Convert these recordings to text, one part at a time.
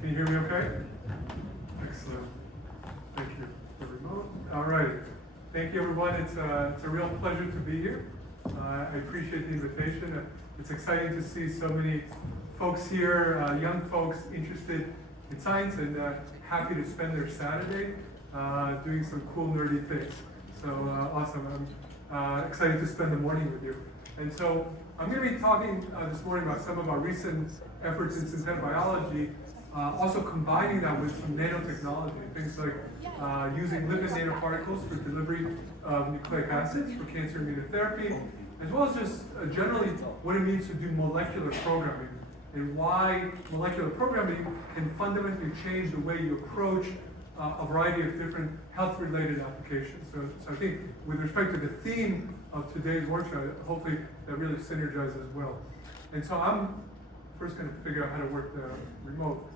Can you hear me okay? Excellent. Thank you. The remote. All right. Thank you, everyone. It's a real pleasure to be here. I appreciate the invitation. It's exciting to see so many folks here, young folks interested in science and happy to spend their Saturday doing some cool, nerdy things. So awesome. I'm excited to spend the morning with you. And so I'm going to be talking this morning about some of our recent efforts in synthetic biology, also combining that with some nanotechnology, things like using lipid nanoparticles for delivery of nucleic acids for cancer immunotherapy, as well as just generally what it means to do molecular programming and why molecular programming can fundamentally change the way you approach a variety of different health-related applications. So I think with respect to the theme of today's workshop, hopefully that really synergizes well. And so I'm first going to figure out how to work the remote.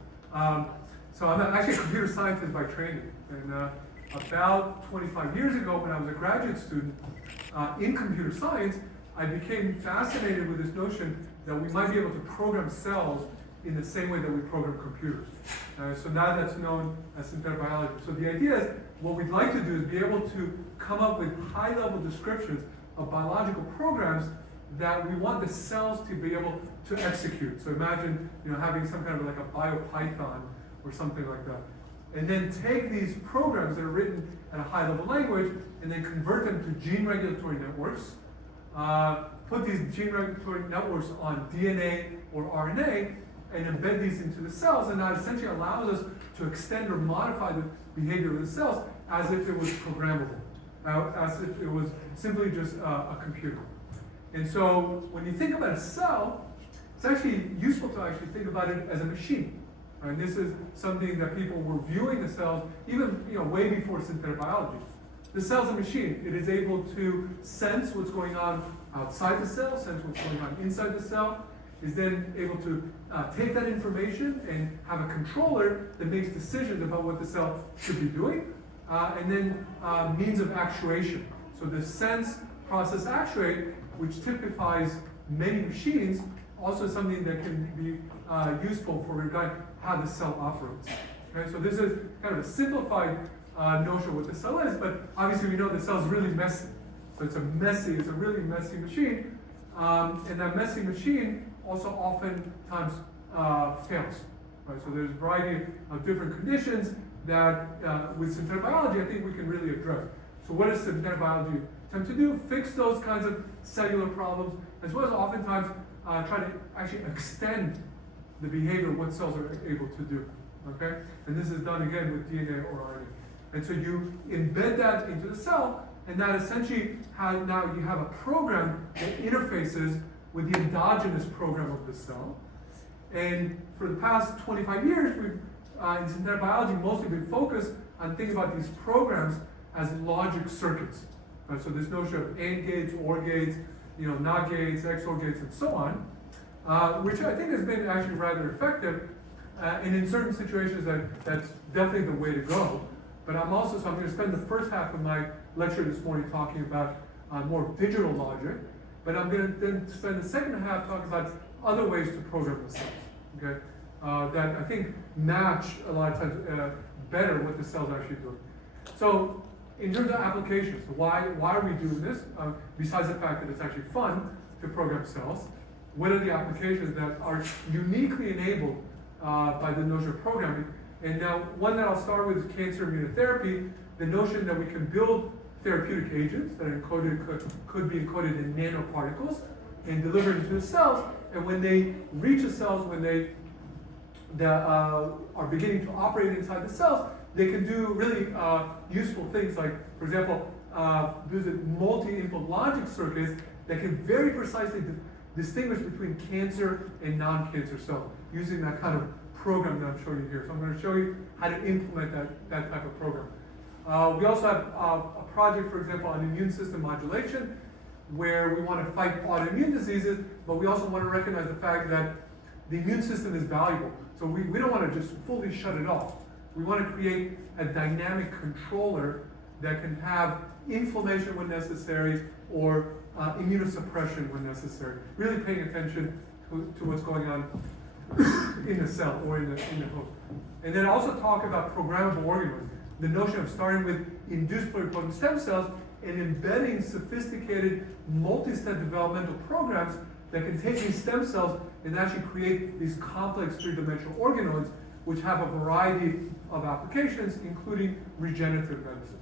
So I'm actually a computer scientist by training. And about 25 years ago, when I was a graduate student in computer science, I became fascinated with this notion that we might be able to program cells in the same way that we program computers. So now that's known as synthetic biology. So the idea is what we'd like to do is be able to come up with high-level descriptions of biological programs that we want the cells to be able to execute. So imagine having some kind of like a BioPython or something like that. And then take these programs that are written at a high-level language and then convert them to gene regulatory networks, put these gene regulatory networks on DNA or RNA, and embed these into the cells, and that essentially allows us to extend or modify the behavior of the cells as if it was programmable, as if it was simply just a computer. And so when you think about a cell, it's actually useful to actually think about it as a machine. And this is something that people were viewing the cells even way before synthetic biology. The cell's a machine. It is able to sense what's going on outside the cell, sense what's going on inside the cell, is then able to take that information and have a controller that makes decisions about what the cell should be doing, and then means of actuation. So the sense, process, actuate, which typifies many machines, also something that can be useful for regarding how the cell operates. Okay, so this is kind of a simplified notion of what the cell is, but obviously we know the cell is really messy. So it's a really messy machine, and that messy machine also oftentimes fails. Right? So there's a variety of different conditions that with synthetic biology I think we can really address. So what does synthetic biology attempt to do? Fix those kinds of cellular problems, as well as oftentimes try to actually extend the behavior of what cells are able to do. Okay? And this is done again with DNA or RNA. And so you embed that into the cell, and that essentially now you have a program that interfaces with the endogenous program of the cell. And for the past 25 years, we've, in synthetic biology, mostly been focused on thinking about these programs as logic circuits. Right? So this notion of AND gates, OR gates, NOT gates, XOR gates, and so on, which I think has been actually rather effective. And in certain situations, that's definitely the way to go. But I'm going to spend the first half of my lecture this morning talking about more digital logic. But I'm going to then spend the second half talking about other ways to program the cells, okay? That I think match a lot of times better what the cell's actually doing. So in terms of applications, why are we doing this? Besides the fact that it's actually fun to program cells, what are the applications that are uniquely enabled by the notion of programming? And now one that I'll start with is cancer immunotherapy, the notion that we can build therapeutic agents that are could be encoded in nanoparticles and delivered into the cells. And when they reach the cells, when they are beginning to operate inside the cells, they can do really useful things like, for example, visit multi-input logic circuits that can very precisely distinguish between cancer and non-cancer cells using that kind of program that I'm showing you here. So I'm going to show you how to implement that type of program. We also have a project, for example, on immune system modulation, where we want to fight autoimmune diseases, but we also want to recognize the fact that the immune system is valuable. So we don't want to just fully shut it off. We want to create a dynamic controller that can have inflammation when necessary or immunosuppression when necessary. Really paying attention to what's going on in the cell or in the host. And then also talk about programmable organoids, the notion of starting with induced pluripotent stem cells and embedding sophisticated multi-step developmental programs that can take these stem cells and actually create these complex three-dimensional organoids which have a variety of applications, including regenerative medicine.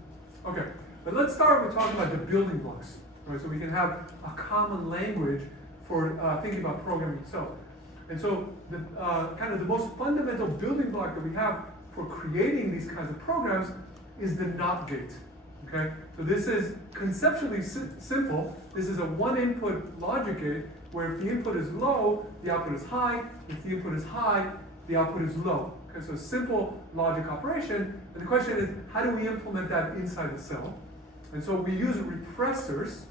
Okay, but let's start with talking about the building blocks, right? So we can have a common language for thinking about programming itself. And so the kind of the most fundamental building block that we have for creating these kinds of programs is the NOT gate. Okay, so this is conceptually simple. This is a one-input logic gate where if the input is low, the output is high. If the input is high, the output is low. Okay, so simple logic operation. And the question is, how do we implement that inside the cell? And so we use repressors.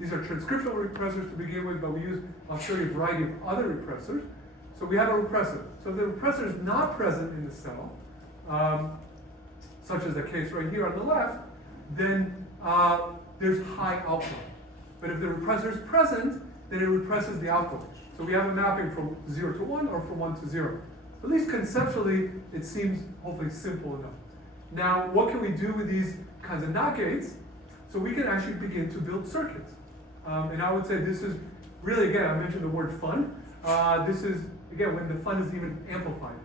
These are transcriptional repressors to begin with, but I'll show you a variety of other repressors. So we have a repressor. So if the repressor is not present in the cell, such as the case right here on the left, then there's high output. But if the repressor is present, then it represses the output. So we have a mapping from 0 to 1 or from 1 to 0. At least conceptually, it seems hopefully simple enough. Now, what can we do with these kinds of NOT gates? So we can actually begin to build circuits. And I would say this is really, again, I mentioned the word fun. This is, again, when the fun is even amplified.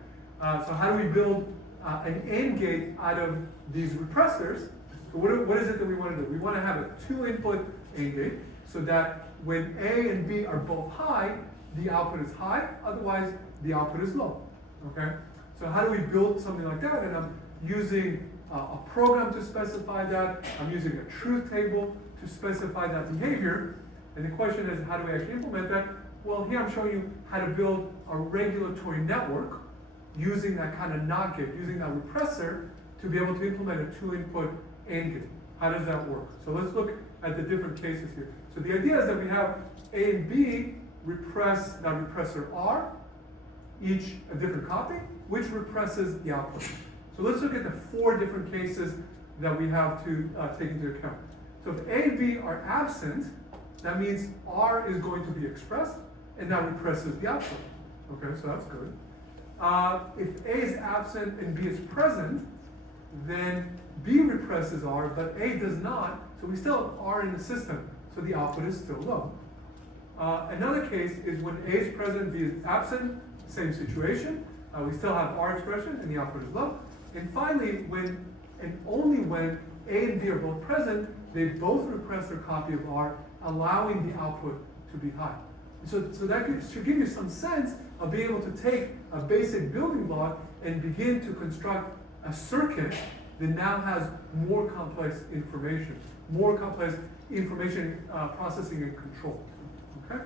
So how do we build an AND gate out of these repressors? So what is it that we want to do? We want to have a two-input AND gate so that when A and B are both high, the output is high, otherwise the output is low. Okay? So how do we build something like that? And I'm using a program to specify that. I'm using a truth table to specify that behavior. And the question is, how do we actually implement that? Well, here I'm showing you how to build a regulatory network using that kind of NOT gate, using that repressor to be able to implement a two-input AND gate. How does that work? So let's look at the different cases here. So the idea is that we have A and B repress that repressor R, each a different copy, which represses the output. So let's look at the 4 different cases that we have to take into account. So if A and B are absent, that means R is going to be expressed, and that represses the output. Okay, so that's good. If A is absent and B is present, then B represses R, but A does not, so we still have R in the system, so the output is still low. Another case is when A is present, B is absent, same situation. We still have R expression, and the output is low. And finally, when and only when A and B are both present, they both repress their copy of R, allowing the output to be high. So that should give you some sense of being able to take a basic building block and begin to construct a circuit that now has more complex information processing and control. Okay?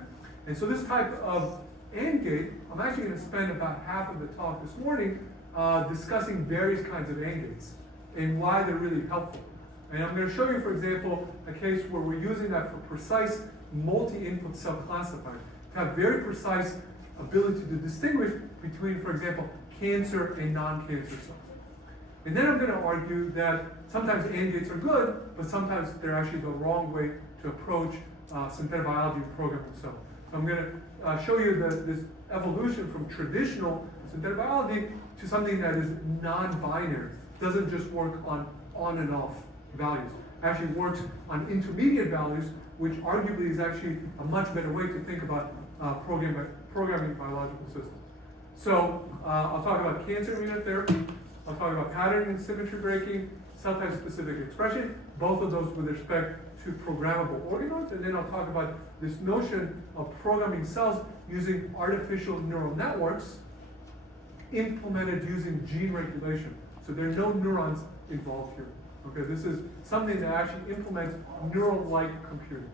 And so this type of AND gate, I'm actually going to spend about half of the talk this morning discussing various kinds of AND gates and why they're really helpful. And I'm going to show you, for example, a case where we're using that for precise multi-input cell classifier to have very precise ability to distinguish between, for example, cancer and non-cancer cells. And then I'm going to argue that sometimes AND gates are good, but sometimes they're actually the wrong way to approach synthetic biology and programming cells. So I'm going to show you this evolution from traditional synthetic biology to something that is non-binary. Doesn't just work on and off values. Actually works on intermediate values, which arguably is actually a much better way to think about programming biological systems. So I'll talk about cancer immunotherapy. I'll talk about pattern and symmetry breaking, cell type specific expression, both of those with respect to programmable organoids, and then I'll talk about this notion of programming cells using artificial neural networks implemented using gene regulation. So there are no neurons involved here. Okay, this is something that actually implements neural-like computing.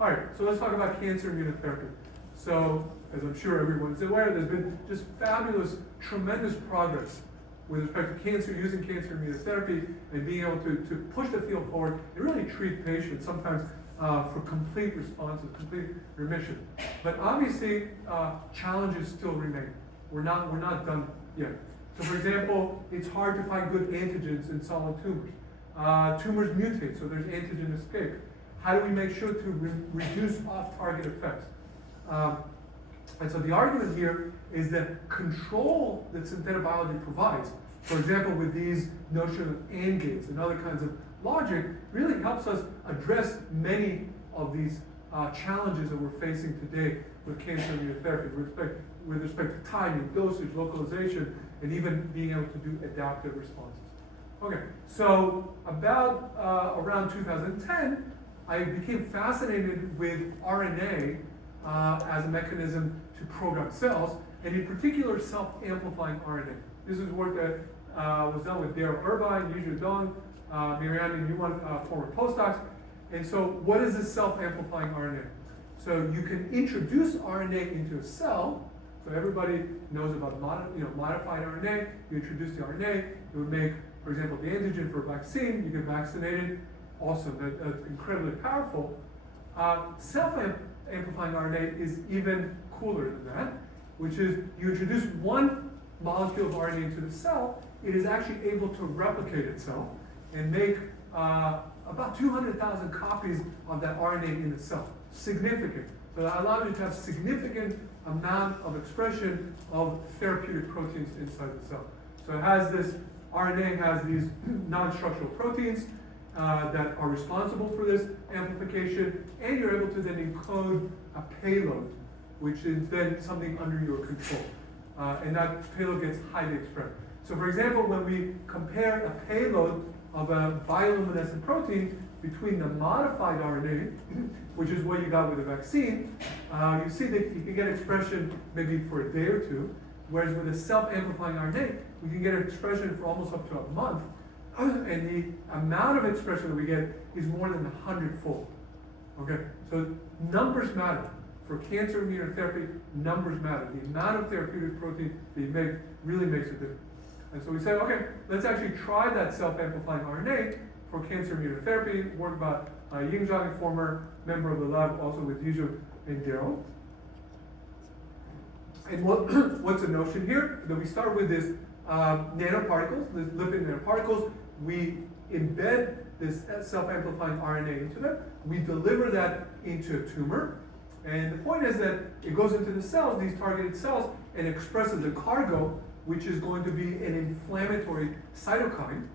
All right, so let's talk about cancer immunotherapy. So, as I'm sure everyone's aware, there's been just fabulous, tremendous progress with respect to cancer, using cancer immunotherapy and being able to push the field forward and really treat patients, sometimes for complete responses, complete remission. But obviously, challenges still remain. We're not done yet. So for example, it's hard to find good antigens in solid tumors. Tumors mutate, so there's antigen escape. How do we make sure to reduce off-target effects? And so the argument here is the control that synthetic biology provides. For example, with these notion of AND gates and other kinds of logic, really helps us address many of these challenges that we're facing today with cancer immunotherapy with respect to timing, dosage, localization, and even being able to do adaptive responses. Okay, so about around 2010, I became fascinated with RNA as a mechanism to program cells, and in particular, self-amplifying RNA. This is work that was done with Daryl Irvine, Yuzhu Dong, Marianne and Yuan, former postdocs. And so what is this self-amplifying RNA? So you can introduce RNA into a cell. So everybody knows about modified RNA. You introduce the RNA, it would make, for example, the antigen for a vaccine. You get vaccinated. Awesome, that's incredibly powerful. Self-amplifying RNA is even cooler than that, which is you introduce one molecule of RNA into the cell, it is actually able to replicate itself and make about 200,000 copies of that RNA in the cell. Significant. So that allows you to have significant amount of expression of therapeutic proteins inside the cell. So it has this, RNA has these non-structural proteins that are responsible for this amplification, and you're able to then encode a payload, which is then something under your control. And that payload gets highly expressed. So for example, when we compare a payload of a bioluminescent protein between the modified RNA, which is what you got with the vaccine, you see that you can get expression maybe for a day or two, whereas with a self-amplifying RNA, we can get expression for almost up to a month, and the amount of expression that we get is more than 100-fold. Okay, so numbers matter. For cancer immunotherapy, numbers matter. The amount of therapeutic protein that you make really makes a difference. And so we said, okay, let's actually try that self-amplifying RNA for cancer immunotherapy. Work by Ying Zhang, a former member of the lab, also with Yuzhu and Daryl. And what's the notion here? That we start with this nanoparticles, this lipid nanoparticles. We embed this self-amplifying RNA into them. We deliver that into a tumor. And the point is that it goes into the cells, these targeted cells, and expresses a cargo, which is going to be an inflammatory cytokine,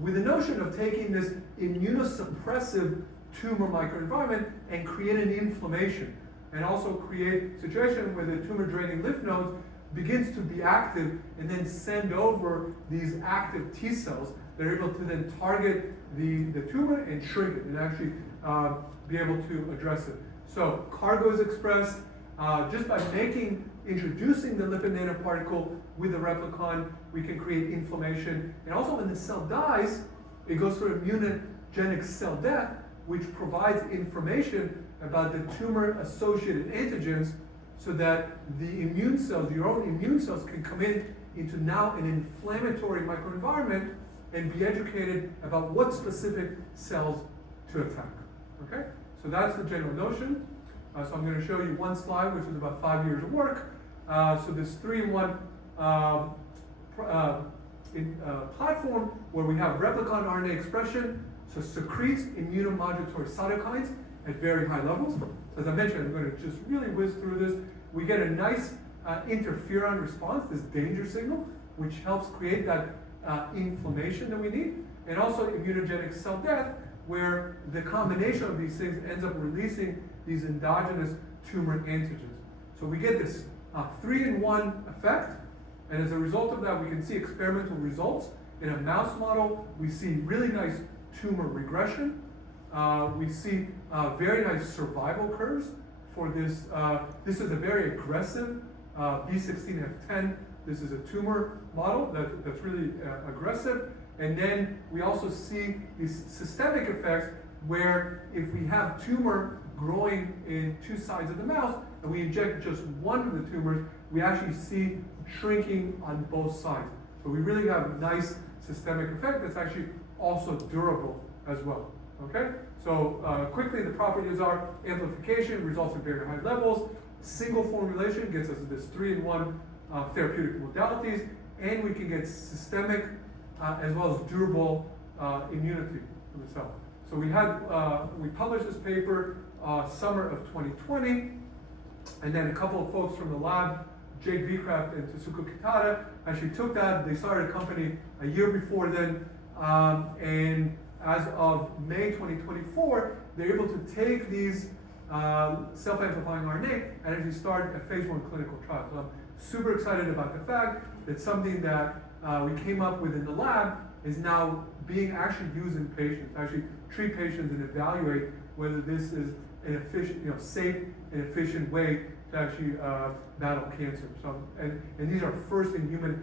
with the notion of taking this immunosuppressive tumor microenvironment and create an inflammation, and also create a situation where the tumor-draining lymph nodes begins to be active and then send over these active T cells that are able to then target the tumor and shrink it and actually be able to address it. So cargo is expressed just by introducing the lipid nanoparticle with a replicon, we can create inflammation. And also when the cell dies, it goes through immunogenic cell death, which provides information about the tumor-associated antigens so that the immune cells, your own immune cells, can come into now an inflammatory microenvironment and be educated about what specific cells to attack. Okay? So that's the general notion. So I'm going to show you one slide, which is about 5 years of work. So this 3-in-1 platform where we have replicon RNA expression, so secretes immunomodulatory cytokines at very high levels. As I mentioned, I'm going to just really whiz through this. We get a nice interferon response, this danger signal, which helps create that inflammation that we need, and also immunogenic cell death, where the combination of these things ends up releasing these endogenous tumor antigens. So we get this 3-in-1 effect, and as a result of that, we can see experimental results. In a mouse model, we see really nice tumor regression. We see very nice survival curves for this. This is a very aggressive B16F10. This is a tumor model that's really aggressive. And then we also see these systemic effects where if we have tumor growing in two sides of the mouse and we inject just one of the tumors, we actually see shrinking on both sides. So we really have a nice systemic effect that's actually also durable as well. Okay? So quickly, the properties are amplification results in very high levels. Single formulation gets us this 3-in-1 therapeutic modalities, and we can get systemic as well as durable immunity from the cell. So we published this paper summer of 2020, and then a couple of folks from the lab Jake Vikraft and Tsuku Kitada actually took that. They started a company a year before then, and as of May 2024, they're able to take these self-amplifying RNA and actually start a phase 1 clinical trial. So I'm super excited about the fact that something that we came up with in the lab is now being actually used in patients, actually treat patients and evaluate whether this is an efficient, safe and efficient way to actually battle cancer. So, and these are first in human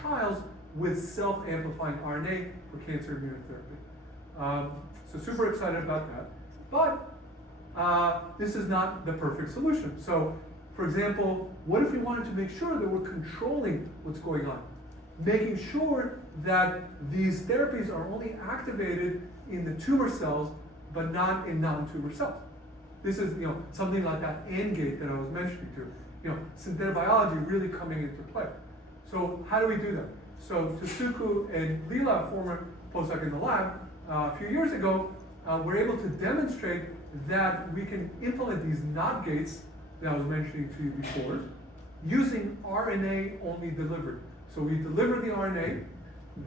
trials with self-amplifying RNA for cancer immunotherapy. So super excited about that. But this is not the perfect solution. So, for example, what if we wanted to make sure that we're controlling what's going on? Making sure that these therapies are only activated in the tumor cells, but not in non-tumor cells. This is, something like that AND gate that I was mentioning to. Synthetic biology really coming into play. So how do we do that? So Tsuku and Leela, former postdoc in the lab, a few years ago, were able to demonstrate that we can implement these NOT gates that I was mentioning to you before, using RNA-only delivery. So we deliver the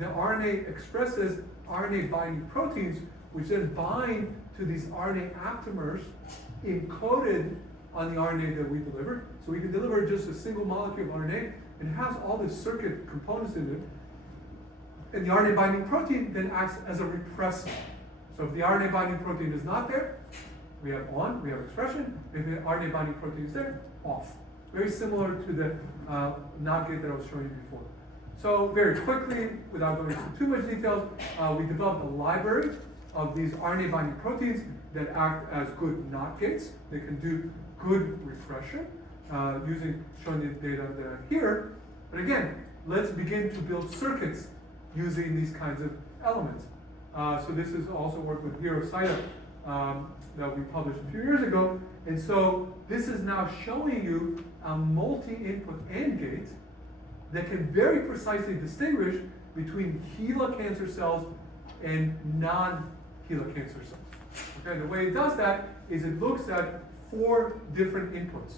RNA expresses RNA binding proteins, which then bind to these RNA aptamers encoded on the RNA that we deliver. So we can deliver just a single molecule of RNA, and it has all the circuit components in it. And the RNA binding protein then acts as a repressor. So if the RNA binding protein is not there, we have on, we have expression. If the RNA binding protein is there, off. Very similar to the NOT gate that I was showing you before. So very quickly, without going into too much details, we developed a library of these RNA binding proteins that act as good NOT gates. They can do good repression showing the data that I have here. But again, let's begin to build circuits using these kinds of elements. So this is also work with Hiro Saito that we published a few years ago. And so this is now showing you a multi-input AND gate that can very precisely distinguish between HeLa cancer cells and non-HeLa cancer cells. Okay, the way it does that is it looks at 4 different inputs.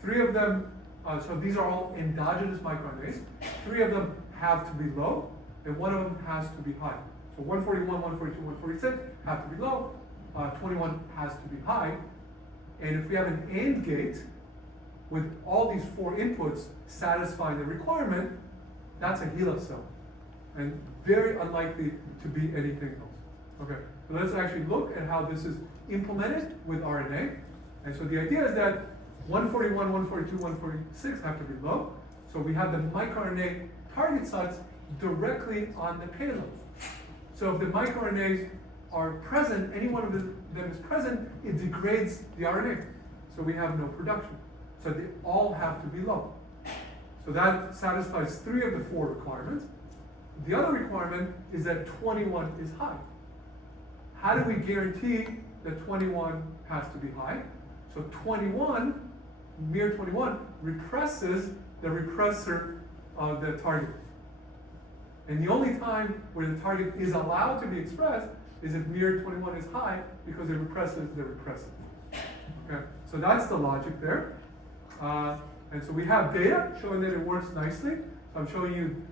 3 of them, so these are all endogenous microRNAs. 3 of them have to be low, and 1 of them has to be high. So 141, 142, 146 have to be low, 21 has to be high. And if we have an AND gate with all these 4 inputs satisfying the requirement, that's a HeLa cell, and very unlikely to be anything else. Okay, so let's actually look at how this is implemented with RNA. And so the idea is that 141, 142, 146 have to be low. So we have the microRNA target sites directly on the payload. So if the microRNAs are present, any one of them is present, it degrades the RNA. So we have no production. So they all have to be low. So that satisfies 3 of the 4 requirements. The other requirement is that 21 is high. How do we guarantee that 21 has to be high? So 21, mere 21, represses the repressor of the target. And the only time where the target is allowed to be expressed is if mere 21 is high, because it represses the repressor. Okay, so that's the logic there. And so we have data showing that it works nicely. So I'm showing you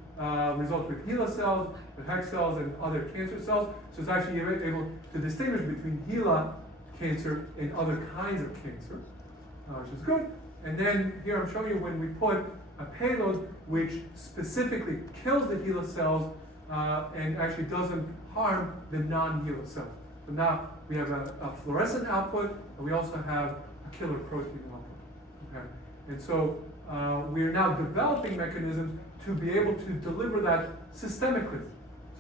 results with HeLa cells, with HEK cells, and other cancer cells. So it's actually able to distinguish between HeLa cancer and other kinds of cancer, which is good. And then here I'm showing you when we put a payload which specifically kills the HeLa cells and actually doesn't harm the non-HeLa cells. So now we have a fluorescent output, and we also have a killer protein output. Okay? And so we are now developing mechanisms to be able to deliver that systemically.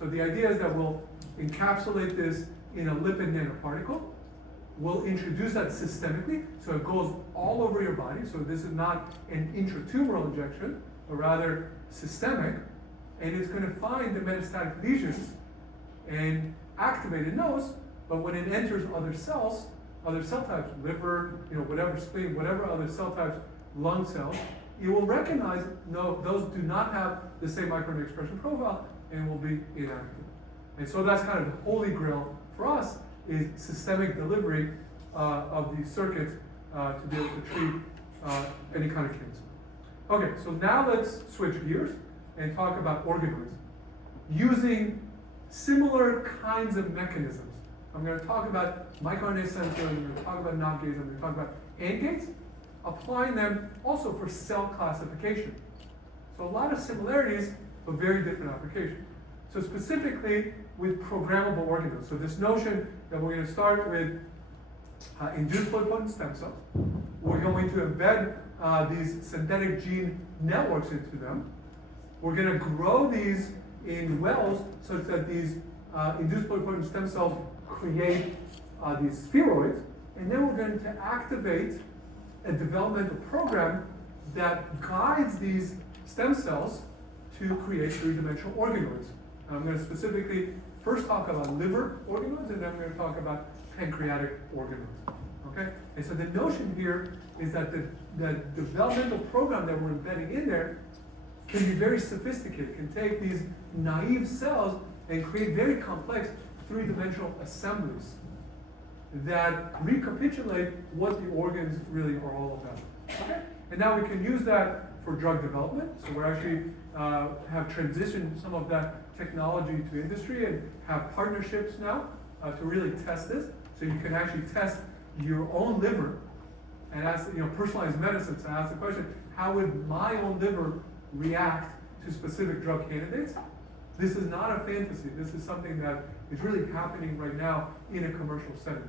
So the idea is that we'll encapsulate this in a lipid nanoparticle. We'll introduce that systemically, so it goes all over your body. So this is not an intratumoral injection, but rather systemic. And it's going to find the metastatic lesions and activate in those. But when it enters other cells, other cell types, liver, whatever, spleen, whatever other cell types, lung cells, it will recognize, no, those do not have the same microRNA expression profile and will be inactive. And so that's kind of the holy grail for us, is systemic delivery of these circuits to be able to treat any kind of cancer. Okay, so now let's switch gears and talk about organoids using similar kinds of mechanisms. I'm going to talk about microRNA sensors, I'm going to talk about NOT gates, I'm going to talk about AND gates, applying them also for cell classification. So a lot of similarities, but very different applications. So specifically with programmable organelles. So this notion that we're going to start with induced pluripotent stem cells. We're going to embed these synthetic gene networks into them. We're going to grow these in wells such that these induced pluripotent stem cells create these spheroids. And then we're going to activate a developmental program that guides these stem cells to create three-dimensional organoids. I'm going to specifically first talk about liver organoids, and then I'm going to talk about pancreatic organoids. Okay? And so the notion here is that the developmental program that we're embedding in there can be very sophisticated, can take these naive cells and create very complex three-dimensional assemblies that recapitulate what the organs really are all about. Okay? And now we can use that for drug development. So we're actually have transitioned some of that technology to industry and have partnerships now to really test this. So you can actually test your own liver and ask, personalized medicine. So ask the question, how would my own liver react to specific drug candidates? This is not a fantasy. This is something that is really happening right now in a commercial setting.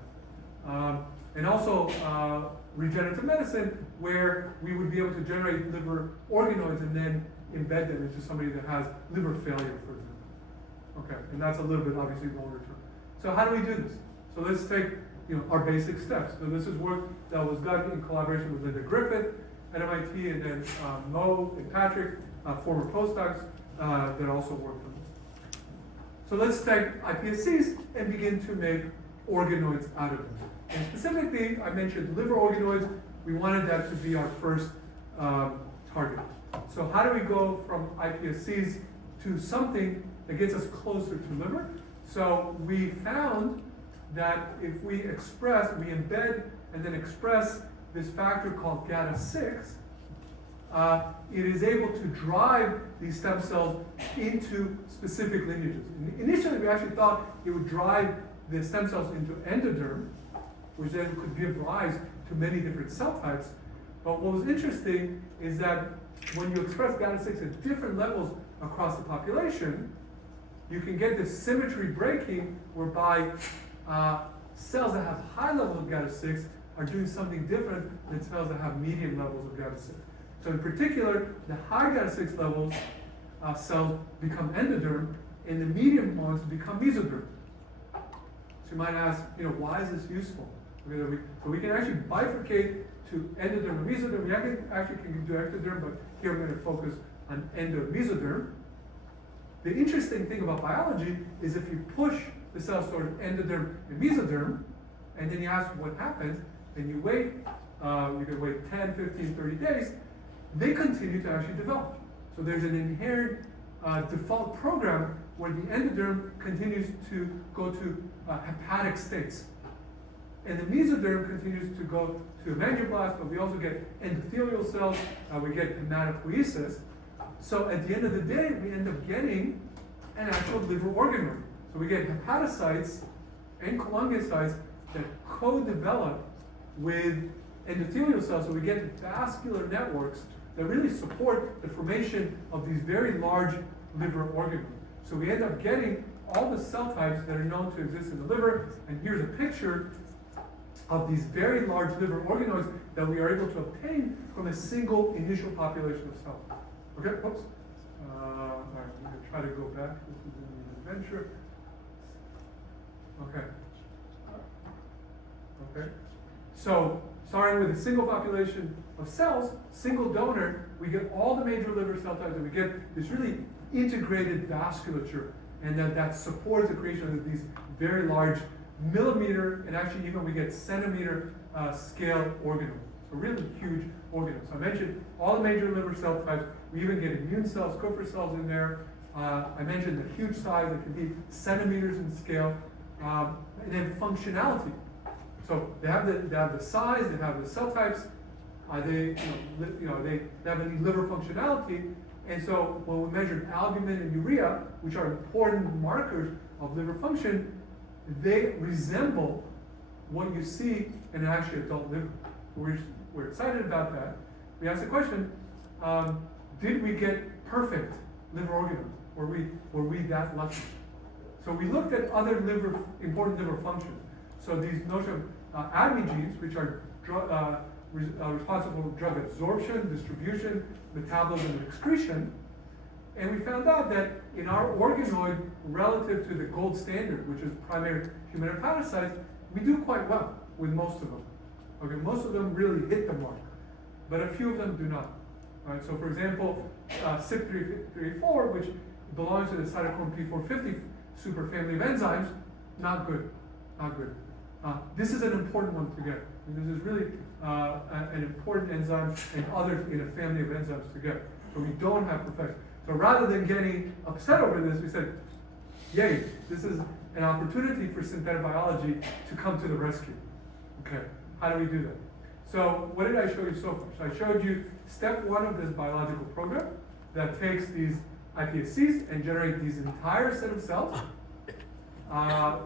And also regenerative medicine, where we would be able to generate liver organoids and then embed them into somebody that has liver failure, for example. Okay, and that's a little bit obviously longer term. So how do we do this? So let's take our basic steps. So this is work that was done in collaboration with Linda Griffith at MIT, and then Mo and Patrick, former postdocs that also worked on this. So let's take iPSCs and begin to make organoids out of them. And specifically, I mentioned liver organoids. We wanted that to be our first target. So how do we go from iPSCs to something that gets us closer to liver? So we found that if we embed and then express this factor called GATA6, it is able to drive these stem cells into specific lineages. Initially, we actually thought it would drive the stem cells into endoderm, which then could give rise to many different cell types. But what was interesting is that when you express GATA6 at different levels across the population, you can get this symmetry breaking whereby cells that have high levels of GATA6 are doing something different than cells that have medium levels of GATA6. So in particular, the high GATA6 levels cells become endoderm, and the medium ones become mesoderm. So you might ask, why is this useful? So we can actually bifurcate to endoderm and mesoderm. We actually can do ectoderm, but here we're going to focus on endo and mesoderm. The interesting thing about biology is if you push the cells toward endoderm and mesoderm, and then you ask what happens, and you wait, you can wait 10, 15, 30 days, they continue to actually develop. So there's an inherent default program where the endoderm continues to go to hepatic states. And the mesoderm continues to go to hemangioblasts, but we also get endothelial cells, we get hematopoiesis. So at the end of the day, we end up getting an actual liver organoid. So we get hepatocytes and cholangiocytes that co-develop with endothelial cells, so we get vascular networks that really support the formation of these very large liver organoids. So we end up getting all the cell types that are known to exist in the liver, and here's a picture of these very large liver organoids that we are able to obtain from a single initial population of cells. Okay, whoops. All right, I'm going to try to go back. This is in the adventure. Okay. Okay. So, starting with a single population of cells, single donor, we get all the major liver cell types, and we get this really integrated vasculature, and that supports the creation of these very large millimeter, and actually even we get centimeter scale organelles. So really huge organelles. So I mentioned all the major liver cell types. We even get immune cells, Kupffer cells in there. I mentioned the huge size, it can be centimeters in scale. And then functionality. So they have the size, they have the cell types, Are they, they have any liver functionality? And so when we measured albumin and urea, which are important markers of liver function, they resemble what you see in an actual adult liver. We're excited about that. We asked the question, did we get perfect liver organoids? Were we that lucky? So we looked at other important liver functions. So these notion of ADME genes, which are responsible for drug absorption, distribution, metabolism, and excretion. And we found out that in our organoid, relative to the gold standard, which is primary human hepatocytes, we do quite well with most of them. Okay, most of them really hit the mark, but a few of them do not. Right? So for example, CYP3A4, which belongs to the cytochrome P450 superfamily of enzymes, not good, not good. This is an important one to get. And this is really an important enzyme and others in a family of enzymes to get. So we don't have perfection. So rather than getting upset over this, we said, yay, this is an opportunity for synthetic biology to come to the rescue. Okay, how do we do that? So what did I show you so far? So I showed you step one of this biological program that takes these iPSCs and generate these entire set of cells.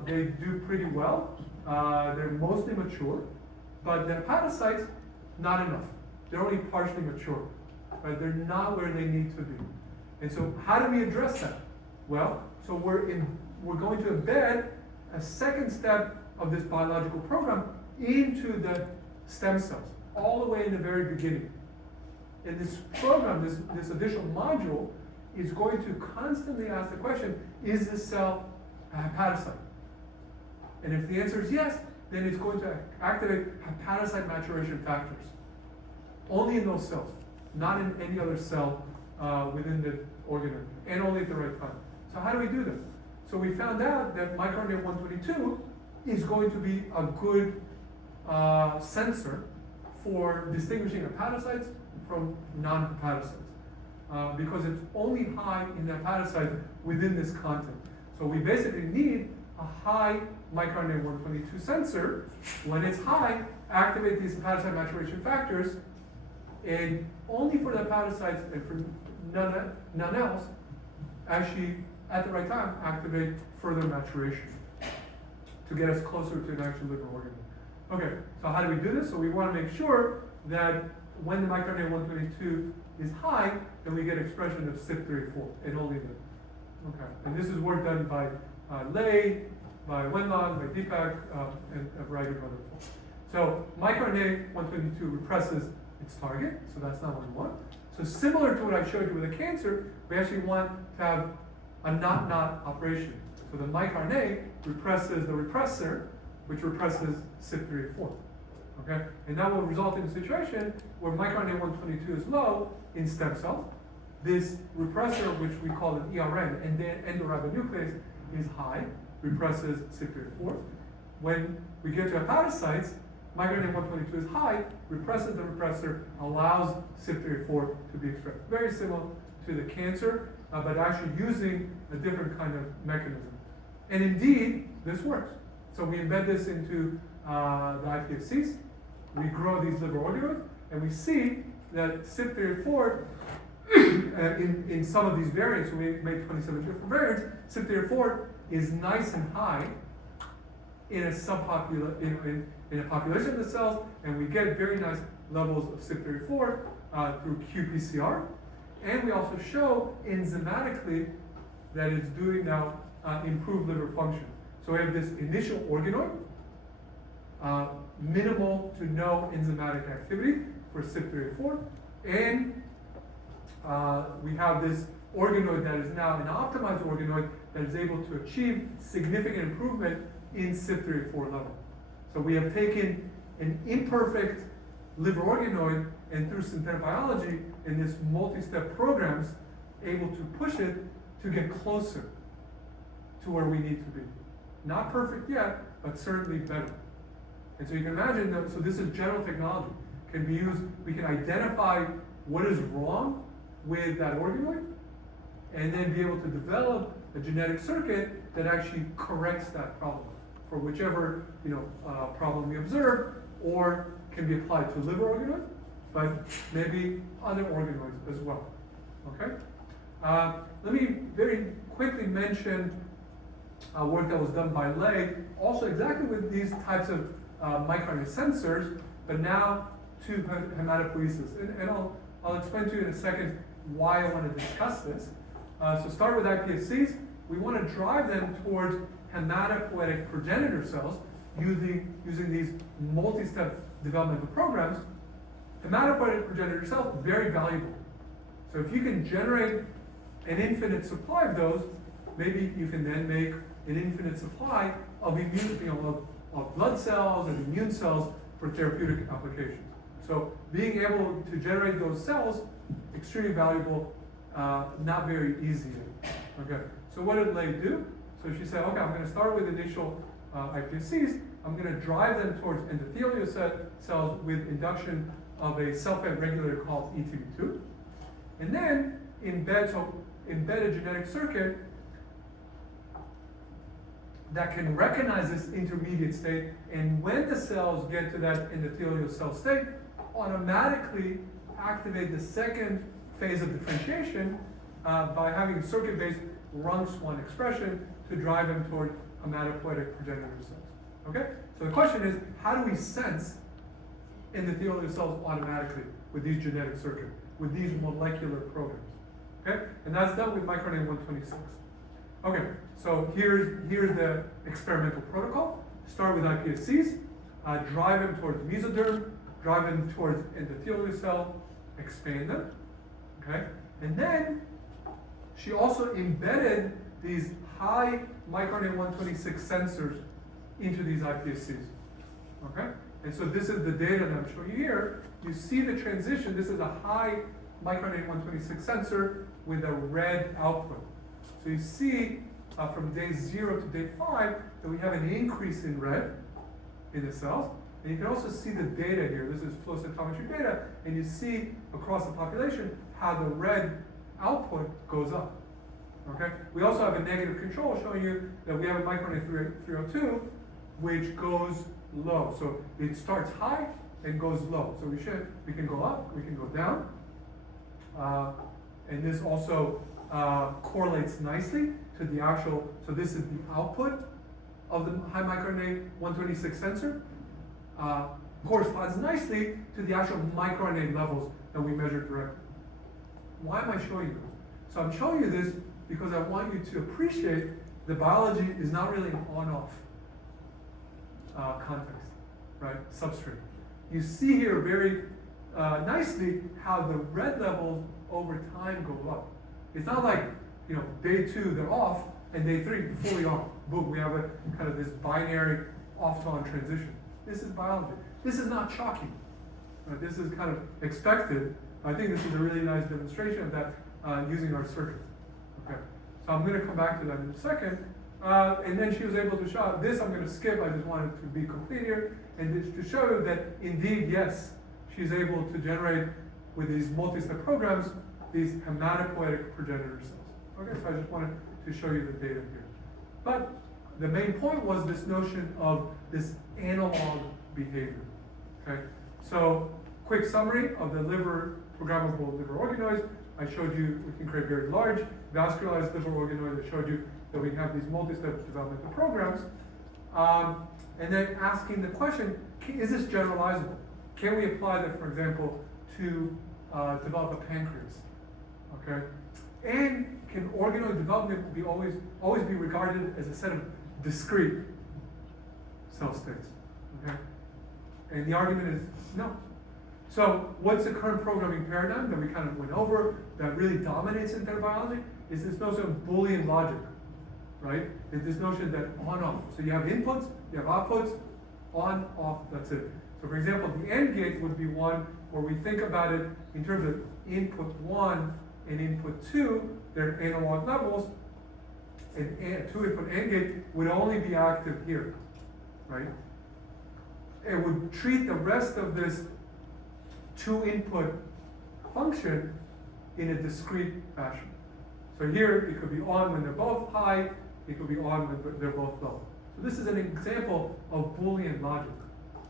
They do pretty well. They're mostly mature, but the hepatocytes, not enough. They're only partially mature, right? They're not where they need to be. And so how do we address that? Well, so we're going to embed a second step of this biological program into the stem cells, all the way in the very beginning. And this program, this additional module, is going to constantly ask the question, is this cell a hepatocyte? And if the answer is yes, then it's going to activate hepatocyte maturation factors. Only in those cells, not in any other cell within the organ, and only at the right time. So how do we do this? So we found out that microRNA 122 is going to be a good sensor for distinguishing hepatocytes from non-hepatocytes, because it's only high in the hepatocyte within this content. So we basically need a high microRNA 122 sensor. When it's high, activate these hepatocyte maturation factors, and only for the hepatocytes and for none else, actually at the right time activate further maturation to get us closer to an actual liver organ. Okay, so how do we do this? So we want to make sure that when the microRNA 122 is high, then we get expression of CYP3A4 and only then. Okay, and this is work done by Lei, by Wenlong, by Deepak, and a variety of other folks. So microRNA 122 represses its target, so that's not what we want. So similar to what I showed you with the cancer, we actually want to have a not-not operation. So the microRNA represses the repressor, which represses CYP3A4. Okay? And that will result in a situation where microRNA 122 is low in stem cells. This repressor, which we call an ERN, and then endoribonuclease, is high, represses CYP3A4. When we get to hepatocytes, microRNA 122 is high, represses the repressor, allows CYP3A4 to be expressed. Very similar to the cancer, but actually using a different kind of mechanism. And indeed, this works. So we embed this into the iPSCs, we grow these liver organoids, and we see that CYP3A4 in some of these variants, so we made 27 different variants, CYP3A4 is nice and high in a population of the cells, and we get very nice levels of CYP3A4 through qPCR. And we also show enzymatically that it's doing now improved liver function. So we have this initial organoid, minimal to no enzymatic activity for CYP3A4, and we have this organoid that is now an optimized organoid that is able to achieve significant improvement in CYP3A4 level. So we have taken an imperfect liver organoid and through synthetic biology in this multi-step programs, able to push it to get closer to where we need to be. Not perfect yet, but certainly better. And so you can imagine that, so this is general technology. Can be used, we can identify what is wrong with that organoid, and then be able to develop a genetic circuit that actually corrects that problem for whichever problem we observe, or can be applied to liver organoid, but maybe other organoids as well. Okay? Let me very quickly mention work that was done by Lei, also exactly with these types of microRNA sensors, but now to hematopoiesis. And I'll explain to you in a second why I want to discuss this. So start with iPSCs. We want to drive them towards hematopoietic progenitor cells using these multi-step developmental programs. Hematopoietic progenitor cells, very valuable. So if you can generate an infinite supply of those, maybe you can then make an infinite supply of of blood cells and immune cells for therapeutic applications. So being able to generate those cells, extremely valuable, not very easy. Okay. So what did Lei do? So she said, okay, I'm going to start with initial iPSCs. I'm going to drive them towards endothelial cells with induction of a cell-fed regulator called ETB2. And then embed a genetic circuit that can recognize this intermediate state, and when the cells get to that endothelial cell state, automatically activate the second phase of differentiation by having circuit-based RUNX1 expression to drive them toward hematopoietic progenitor cells. Okay? So the question is, how do we sense endothelial cells automatically with these genetic circuits, with these molecular programs? Okay? And that's done with microRNA 126. Okay, so here's the experimental protocol. Start with iPSCs, drive them towards mesoderm, drive them towards endothelial cell, expand them. Okay? And then she also embedded these high microRNA 126 sensors into these iPSCs. Okay? And so this is the data that I'm showing you here. You see the transition. This is a high microRNA 126 sensor with a red output. So you see from day 0 to day 5 that we have an increase in red in the cells. And you can also see the data here. This is flow cytometry data. And you see across the population how the red output goes up. Okay? We also have a negative control showing you that we have a microRNA 302 which goes low. So it starts high and goes low. So we can go up, we can go down. And this also correlates nicely to the actual, so this is the output of the high microRNA 126 sensor. Corresponds nicely to the actual microRNA levels that we measured directly. Why am I showing you this? So I'm showing you this because I want you to appreciate the biology is not really an on-off context, right? Substrate. You see here very nicely how the red levels over time go up. It's not like, day 2 they're off and day 3 fully on. Boom, we have a kind of this binary off to on transition. This is biology. This is not shocking. This is kind of expected. I think this is a really nice demonstration of that using our circuits. Okay, so I'm going to come back to that in a second. And then she was able to show this. I'm going to skip. I just wanted to be complete here and to show you that indeed, yes, she's able to generate with these multi-step programs these hematopoietic progenitor cells. Okay, so I just wanted to show you the data here. But the main point was this notion of this analog behavior. Okay, so quick summary of the programmable liver organoids. I showed you we can create very large vascularized liver organoids. I showed you that we have these multi-step developmental programs. And then asking the question, is this generalizable? Can we apply that, for example, to develop a pancreas? Okay, and can organoid development be always be regarded as a set of discrete cell states? Okay, and the argument is no. So what's the current programming paradigm that we kind of went over that really dominates in biology? Is this notion of Boolean logic, right? Is this notion that on-off. So you have inputs, you have outputs, on, off, that's it. So for example, the AND gate would be one where we think about it in terms of input 1 and input 2, they're analog levels, and a 2-input AND gate would only be active here, right? It would treat the rest of this 2-input function in a discrete fashion. So here, it could be on when they're both high, it could be on when they're both low. So this is an example of Boolean logic,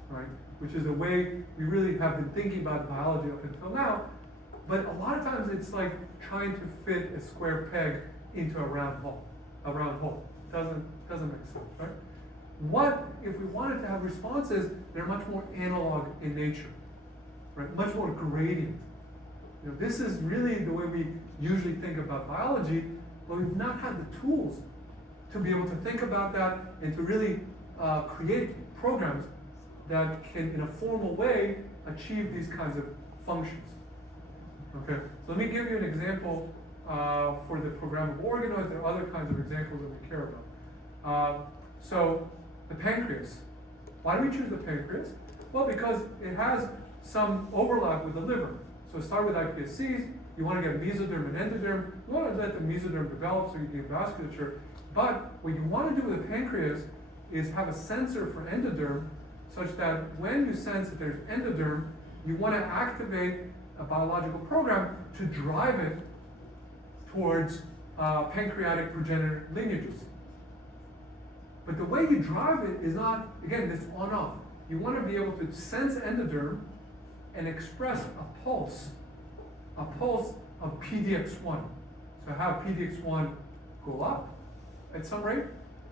right? which is the way we really have been thinking about biology up until now. But a lot of times it's like trying to fit a square peg into a round hole. Doesn't make sense, right? What if we wanted to have responses that are much more analog in nature, right? Much more gradient. This is really the way we usually think about biology, but we've not had the tools to be able to think about that and to really create programs that can, in a formal way, achieve these kinds of functions. Okay, so let me give you an example for the programmable organoids. There are other kinds of examples that we care about. So the pancreas. Why do we choose the pancreas? Well, because it has some overlap with the liver. So start with iPSCs. You want to get mesoderm and endoderm. You want to let the mesoderm develop so you get vasculature. But what you want to do with the pancreas is have a sensor for endoderm such that when you sense that there's endoderm, you want to activate a biological program to drive it towards pancreatic progenitor lineages. But the way you drive it is not, again, this on-off. You want to be able to sense endoderm and express a pulse of PDX1. So have PDX1 go up at some rate,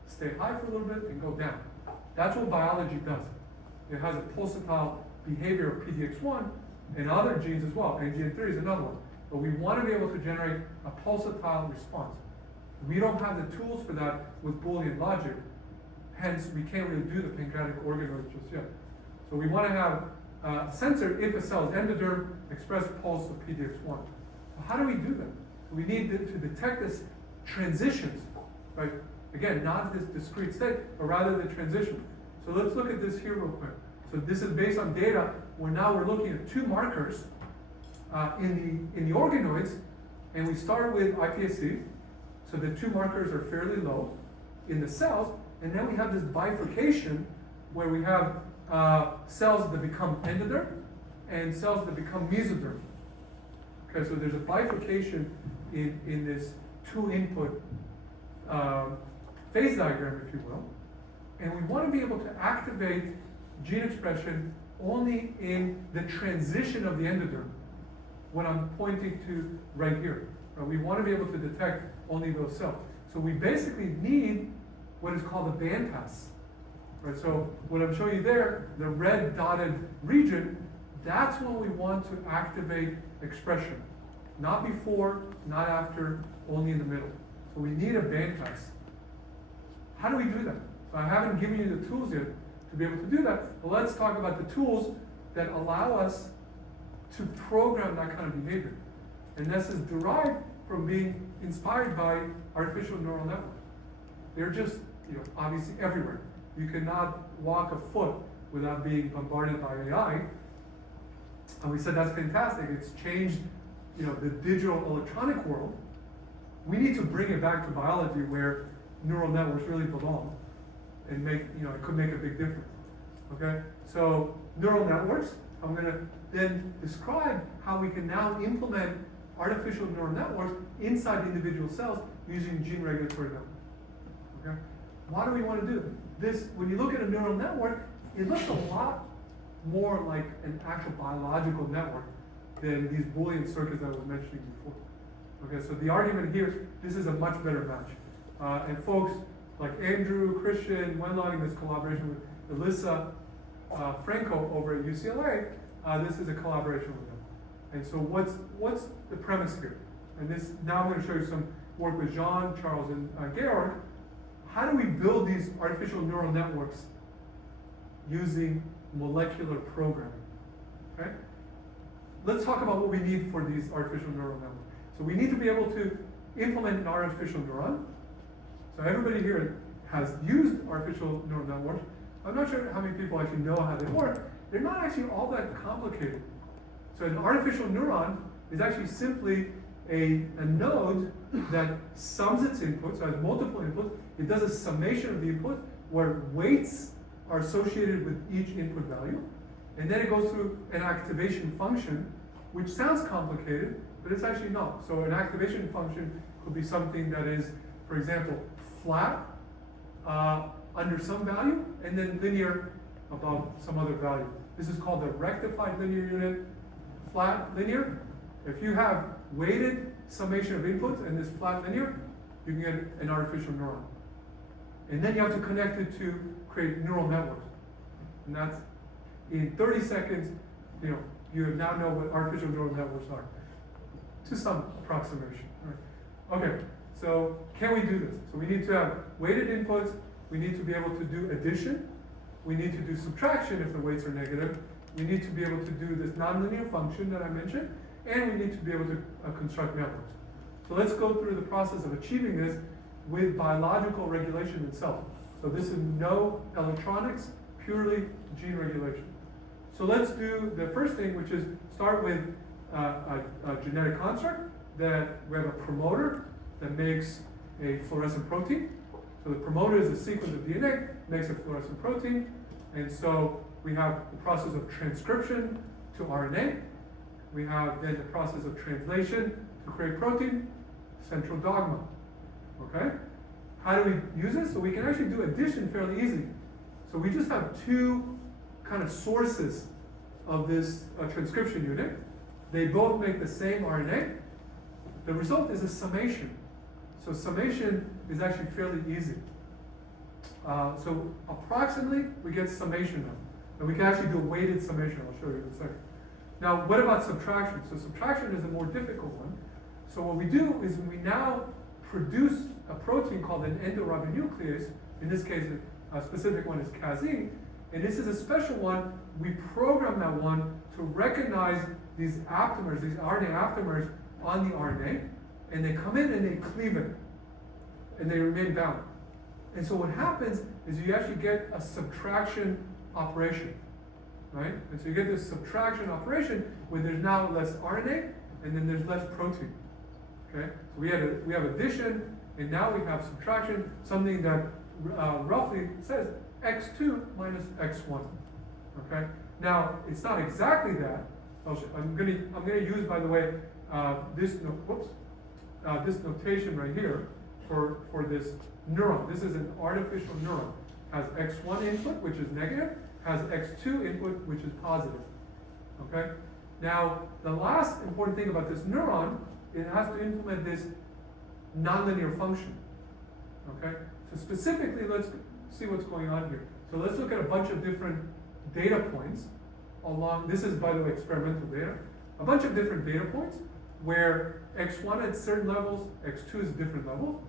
stay high for a little bit, and go down. That's what biology does. It has a pulsatile behavior of PDX1 and other genes as well. AGN3 is another one. But we want to be able to generate a pulsatile response. We don't have the tools for that with Boolean logic. Hence, we can't really do the pancreatic organoids just yet. So we want to have a sensor, if a cell is endoderm, express pulse of PDX1. So how do we do that? We need to detect this transitions, right? Again, not this discrete state, but rather the transition. So let's look at this here real quick. So this is based on data where now we're looking at two markers in the organoids, and we start with iPSC. So the two markers are fairly low in the cells, and then we have this bifurcation where we have cells that become endoderm and cells that become mesoderm. Okay, so there's a bifurcation in this two input phase diagram, if you will. And we want to be able to activate gene expression only in the transition of the endoderm, what I'm pointing to right here. Right? We want to be able to detect only those cells. So we basically need what is called a bandpass. Right? So what I'm showing you there, the red dotted region, that's when we want to activate expression. Not before, not after, only in the middle. So we need a bandpass. How do we do that? So I haven't given you the tools yet to be able to do that, but let's talk about the tools that allow us to program that kind of behavior. And this is derived from being inspired by artificial neural networks. They're just, obviously everywhere. You cannot walk a foot without being bombarded by AI. And we said that's fantastic. It's changed, the digital electronic world. We need to bring it back to biology where neural networks really belong and make, it could make a big difference. Okay? So neural networks, I'm going to then describe how we can now implement artificial neural networks inside individual cells using gene regulatory networks. Okay? Why do we want to do this? When you look at a neural network, it looks a lot more like an actual biological network than these Boolean circuits I was mentioning before. Okay, so the argument here, this is a much better match. And folks like Andrew, Christian, Wenlong, in this collaboration with Elissa Franco over at UCLA, this is a collaboration with them. And so what's the premise here? And this, now I'm going to show you some work with Jean, Charles, and Georg. How do we build these artificial neural networks using molecular programming? Okay? Let's talk about what we need for these artificial neural networks. So we need to be able to implement an artificial neuron. So everybody here has used artificial neural networks. I'm not sure how many people actually know how they work. They're not actually all that complicated. So an artificial neuron is actually simply a node that sums its inputs, so has multiple inputs. It does a summation of the inputs where weights are associated with each input value. And then it goes through an activation function, which sounds complicated, but it's actually not. So an activation function could be something that is, for example, flat under some value, and then linear above some other value. This is called the rectified linear unit, flat linear. If you have weighted summation of inputs and this flat linear, you can get an artificial neuron. And then you have to connect it to create neural networks. And that's, in 30 seconds, you now know what artificial neural networks are, to some approximation. Right? Okay, so can we do this? So we need to have weighted inputs, we need to be able to do addition, we need to do subtraction if the weights are negative, we need to be able to do this nonlinear function that I mentioned, and we need to be able to construct networks. So let's go through the process of achieving this with biological regulation itself. So this is no electronics, purely gene regulation. So let's do the first thing, which is start with a genetic construct that we have a promoter that makes a fluorescent protein. So the promoter is a sequence of DNA, makes a fluorescent protein. And so we have the process of transcription to RNA. We have then the process of translation to create protein, central dogma. Okay? How do we use this? So we can actually do addition fairly easy. So we just have two kind of sources of this transcription unit. They both make the same RNA. The result is a summation. So summation is actually fairly easy. So approximately, we get summation now. And we can actually do a weighted summation. I'll show you in a second. Now, what about subtraction? So subtraction is a more difficult one. So what we do is we now produce a protein called an endoribonuclease. In this case, a specific one is casein. And this is a special one. We program that one to recognize these aptamers, these RNA aptamers on the RNA. And they come in and they cleave it. And they remain bound. And so what happens is you actually get a subtraction operation, right? And so you get this subtraction operation where there's now less RNA and then there's less protein, okay? So we have addition and now we have subtraction, something that roughly says x2 minus x1, okay? Now, it's not exactly that. I'm gonna use, by the way, this notation right here for this neuron. This is an artificial neuron. Has x1 input, which is negative, has x2 input, which is positive. Okay? Now, the last important thing about this neuron, it has to implement this nonlinear function. Okay? So specifically, let's see what's going on here. So let's look at a bunch of different data points along, this is, by the way, experimental data, a bunch of different data points where x1 at certain levels, x2 is different levels.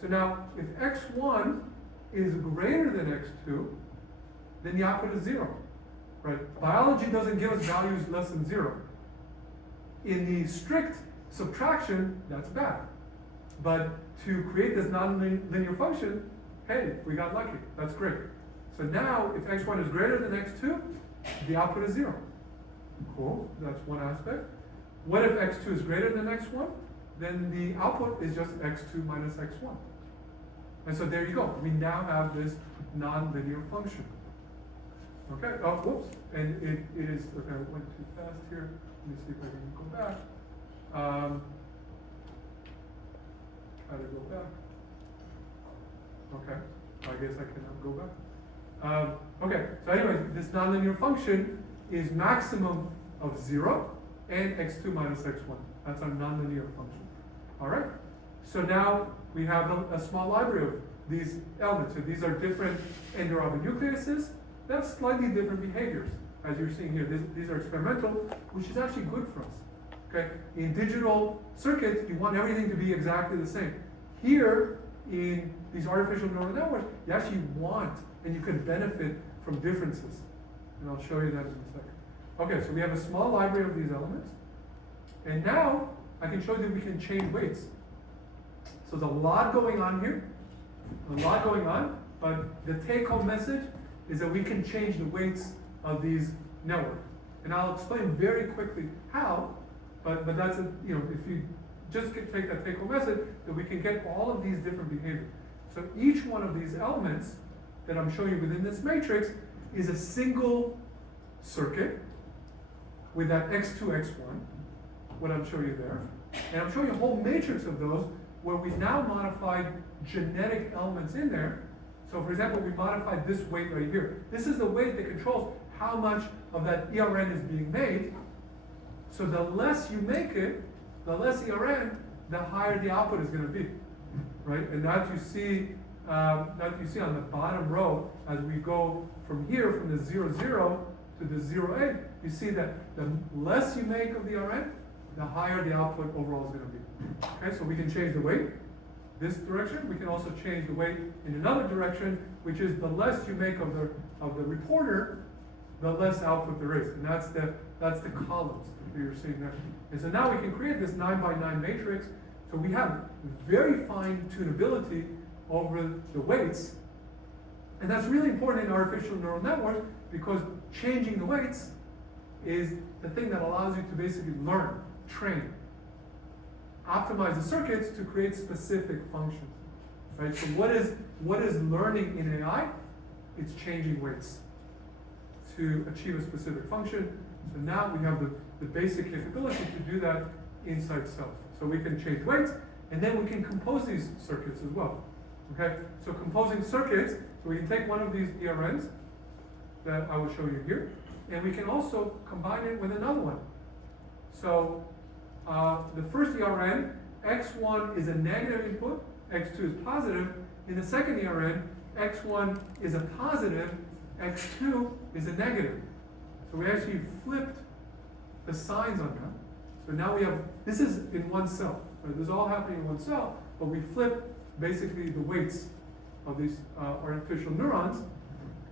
So now, if x1 is greater than x2, then the output is 0, right? Biology doesn't give us values less than 0. In the strict subtraction, that's bad. But to create this nonlinear function, hey, we got lucky, that's great. So now, if x1 is greater than x2, the output is 0. Cool, that's one aspect. What if x2 is greater than x1? Then the output is just x2 minus x1. And so there you go. We now have this nonlinear function. Okay, oh, whoops. And it is, okay, I went too fast here. Let me see if I can go back. Try to go back. Okay, I guess I cannot go back. Okay, so anyways, this nonlinear function is maximum of 0 and x2 minus x1. That's our nonlinear function. All right? So now we have a small library of these elements. So these are different endoribonucleases. They have slightly different behaviors, as you're seeing here. These are experimental, which is actually good for us. Okay? In digital circuits, you want everything to be exactly the same. Here, in these artificial neural networks, you actually want and you can benefit from differences. And I'll show you that in a second. Okay, so we have a small library of these elements. And now, I can show you that we can change weights. So there's a lot going on here, but the take-home message is that we can change the weights of these networks. And I'll explain very quickly how, but that's, if you just take that take-home message, that we can get all of these different behaviors. So each one of these elements that I'm showing you within this matrix is a single circuit with that x2, x1, what I'm showing you there. And I'm showing you a whole matrix of those where we've now modified genetic elements in there. So for example, we modified this weight right here. This is the weight that controls how much of that ERN is being made. So the less you make it, the less ERN, the higher the output is going to be, right? And that you see on the bottom row as we go from here, from the 0, 0 to the 0, 8, you see that the less you make of the ERN, the higher the output overall is going to be. Okay, so we can change the weight this direction. We can also change the weight in another direction, which is the less you make of the reporter, the less output there is, and that's the columns that you're seeing there. And so now we can create this 9 by 9 matrix. So we have very fine tunability over the weights, and that's really important in artificial neural networks because changing the weights is the thing that allows you to basically learn, train, optimize the circuits to create specific functions. Right? So what is learning in AI? It's changing weights to achieve a specific function. So now we have the basic capability to do that inside cells. So we can change weights, and then we can compose these circuits as well. Okay, so composing circuits, so we can take one of these ERNs that I will show you here, and we can also combine it with another one. So the first ERN, x1 is a negative input, x2 is positive. In the second ERN, x1 is a positive, x2 is a negative. So we actually flipped the signs on them. So now we have, this is in one cell. Right? This is all happening in one cell, but we flip basically the weights of these artificial neurons.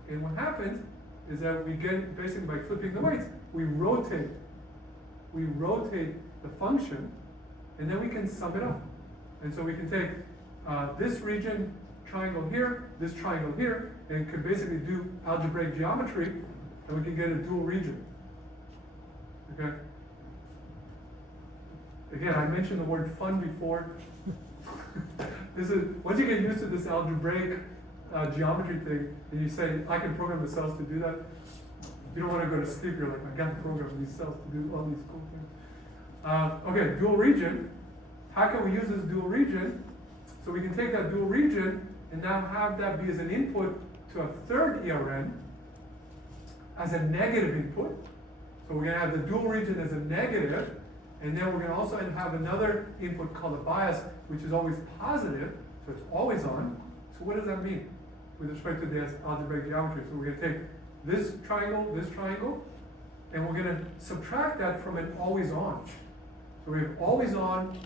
And what happens is that we get, basically by flipping the weights, we rotate the function, and then we can sum it up. And so we can take this region, triangle here, this triangle here, and can basically do algebraic geometry, and we can get a dual region. Okay? Again, I mentioned the word fun before. This is, once you get used to this algebraic geometry thing, and you say, I can program the cells to do that, you don't want to go to sleep, you're like, I got to program these cells to do all these cool things. Okay, dual region. How can we use this dual region? So we can take that dual region and now have that be as an input to a third ERN as a negative input. So we're going to have the dual region as a negative, and then we're going to also have another input called a bias, which is always positive, so it's always on. So what does that mean with respect to this algebraic geometry? So we're going to take this triangle, and we're going to subtract that from an always on. So we have always on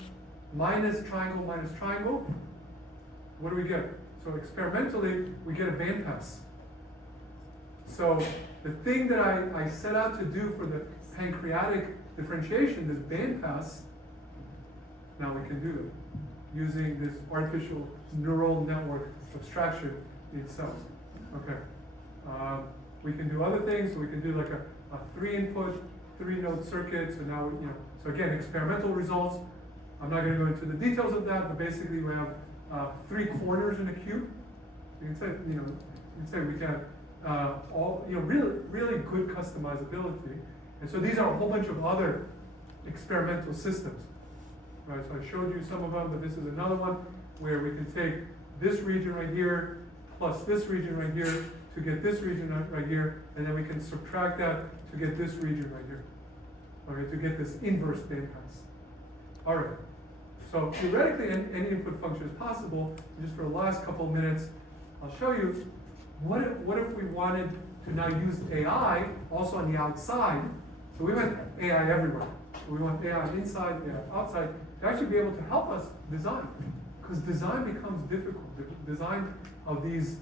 minus triangle. What do we get? So experimentally, we get a bandpass. So the thing that I set out to do for the pancreatic differentiation, this bandpass, now we can do it using this artificial neural network abstraction in cells. Okay. We can do other things. So we can do like a 3-input, 3-node circuit. So now, so again, experimental results. I'm not going to go into the details of that, but basically we have 3 corners in a cube. You can say, we can all, really good customizability. And so these are a whole bunch of other experimental systems. Right, so I showed you some of them, but this is another one where we can take this region right here plus this region right here to get this region right here, and then we can subtract that to get this region right here. Okay, to get this inverse bandpass. All right. So theoretically, any input function is possible. Just for the last couple of minutes, I'll show you what if we wanted to now use AI also on the outside. So we want AI everywhere. So we want AI inside, AI outside, to actually be able to help us design. Because design becomes difficult. The design of these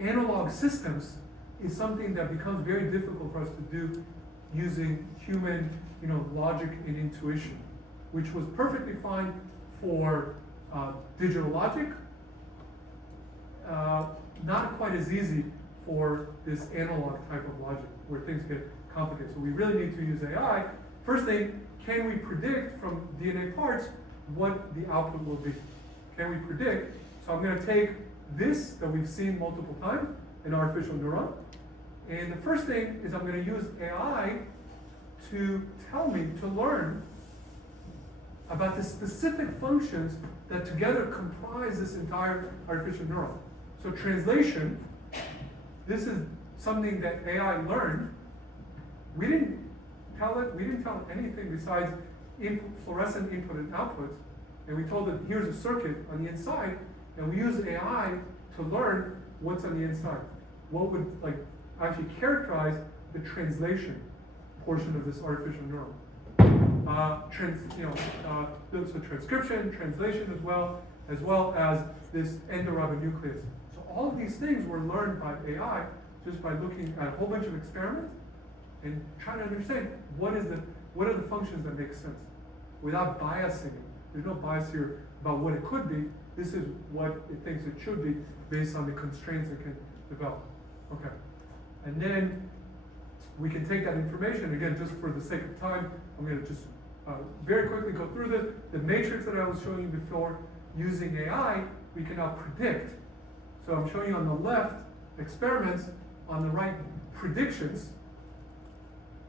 analog systems is something that becomes very difficult for us to do using human, logic and intuition, which was perfectly fine for digital logic, not quite as easy for this analog type of logic where things get complicated. So we really need to use AI. First thing, can we predict from DNA parts what the output will be? Can we predict? So I'm going to take this that we've seen multiple times, an artificial neuron, and the first thing is I'm going to use AI to tell me, to learn about the specific functions that together comprise this entire artificial neuron. So translation, this is something that AI learned we didn't tell it anything besides fluorescent input and output, and we told it here's a circuit on the inside, and we use AI to learn what's on the inside. What would actually characterize the translation portion of this artificial neuron. So transcription, translation as well as this endoribonuclease. So all of these things were learned by AI just by looking at a whole bunch of experiments and trying to understand what are the functions that make sense without biasing it. There's no bias here about what it could be. This is what it thinks it should be based on the constraints it can develop. Okay. And then we can take that information, again, just for the sake of time, I'm going to just very quickly go through this. The matrix that I was showing you before, using AI, we can now predict. So I'm showing you on the left experiments, on the right predictions,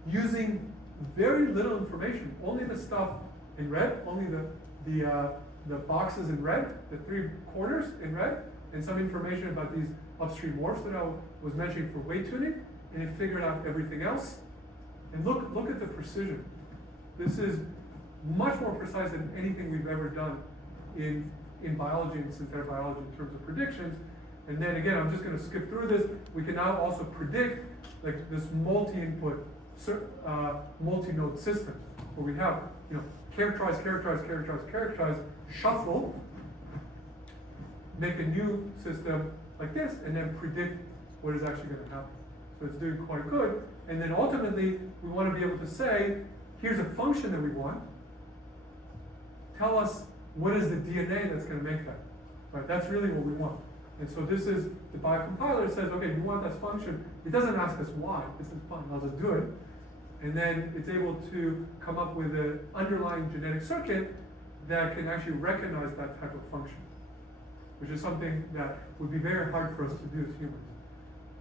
using very little information, only the stuff in red, only the boxes in red, the 3 corners in red, and some information about these upstream morphs that I was mentioning for weight tuning, and it figured out everything else. And look at the precision. This is much more precise than anything we've ever done in biology and synthetic biology in terms of predictions. And then again, I'm just going to skip through this. We can now also predict this multi-input, multi-node system where we have characterize, shuffle, make a new system like this, and then predict what is actually going to happen. So it's doing quite good. And then ultimately, we want to be able to say, here's a function that we want. Tell us what is the DNA that's going to make that. Right? That's really what we want. And so this is the biocompiler. It says, okay, you want this function. It doesn't ask us why. It says, fine, I'll just do it. And then it's able to come up with an underlying genetic circuit that can actually recognize that type of function, which is something that would be very hard for us to do as humans.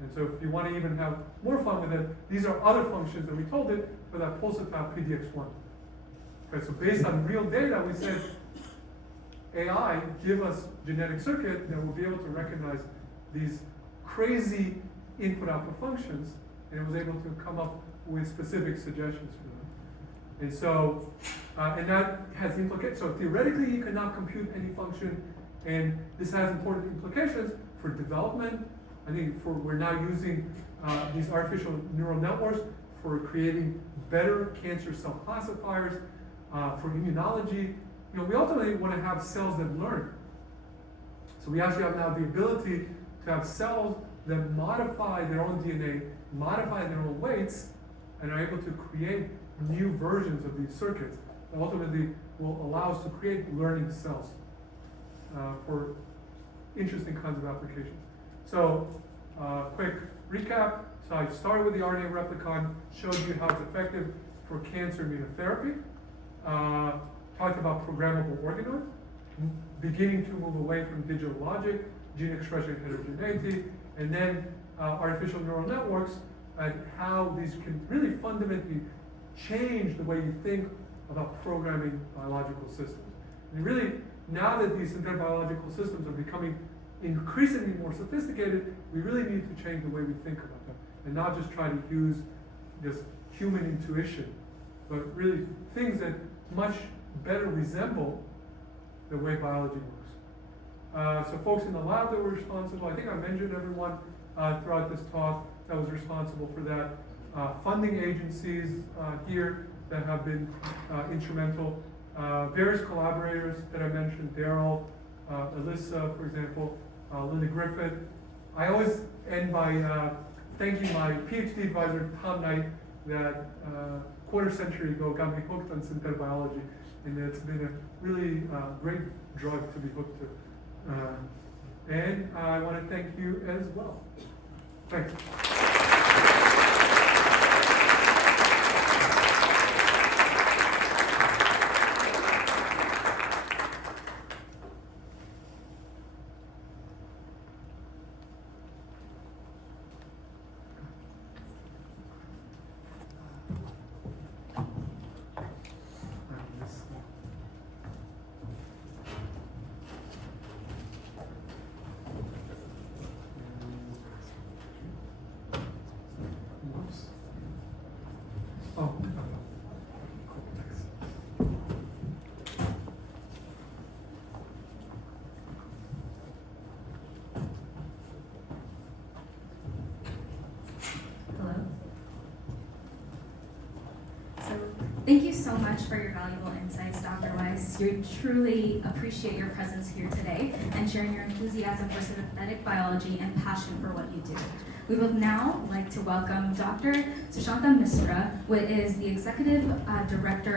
And so if you want to even have more fun with it, these are other functions that we told it for that pulsatile PDX1. Okay, so based on real data, we said, AI, give us genetic circuit that will be able to recognize these crazy input-output functions, and it was able to come up with specific suggestions for them. And so, and that has implications. So theoretically, you cannot compute any function, and this has important implications for development. I think we're now using these artificial neural networks for creating better cancer cell classifiers, for immunology. We ultimately want to have cells that learn. So we actually have now the ability to have cells that modify their own DNA, modify their own weights, and are able to create new versions of these circuits that ultimately will allow us to create learning cells for interesting kinds of applications. So, quick recap. So I started with the RNA replicon, showed you how it's effective for cancer immunotherapy, talked about programmable organoids, beginning to move away from digital logic, gene expression heterogeneity, and then artificial neural networks, and how these can really fundamentally change the way you think about programming biological systems. And really, now that these synthetic biological systems are becoming increasingly more sophisticated, we really need to change the way we think about them, and not just try to use this human intuition, but really things that much better resemble the way biology works. So folks in the lab that were responsible, I think I mentioned everyone throughout this talk that was responsible for that. Funding agencies here that have been instrumental. Various collaborators that I mentioned, Daryl, Alyssa, for example, Linda Griffith. I always end by thanking my PhD advisor, Tom Knight, that quarter century ago got me hooked on synthetic biology, and it's been a really great drug to be hooked to. And I want to thank you as well. Thanks. so much for your valuable insights, Dr. Weiss. We truly appreciate your presence here today and sharing your enthusiasm for synthetic biology and passion for what you do. We would now like to welcome Dr. Sushanta Misra, who is the Executive Director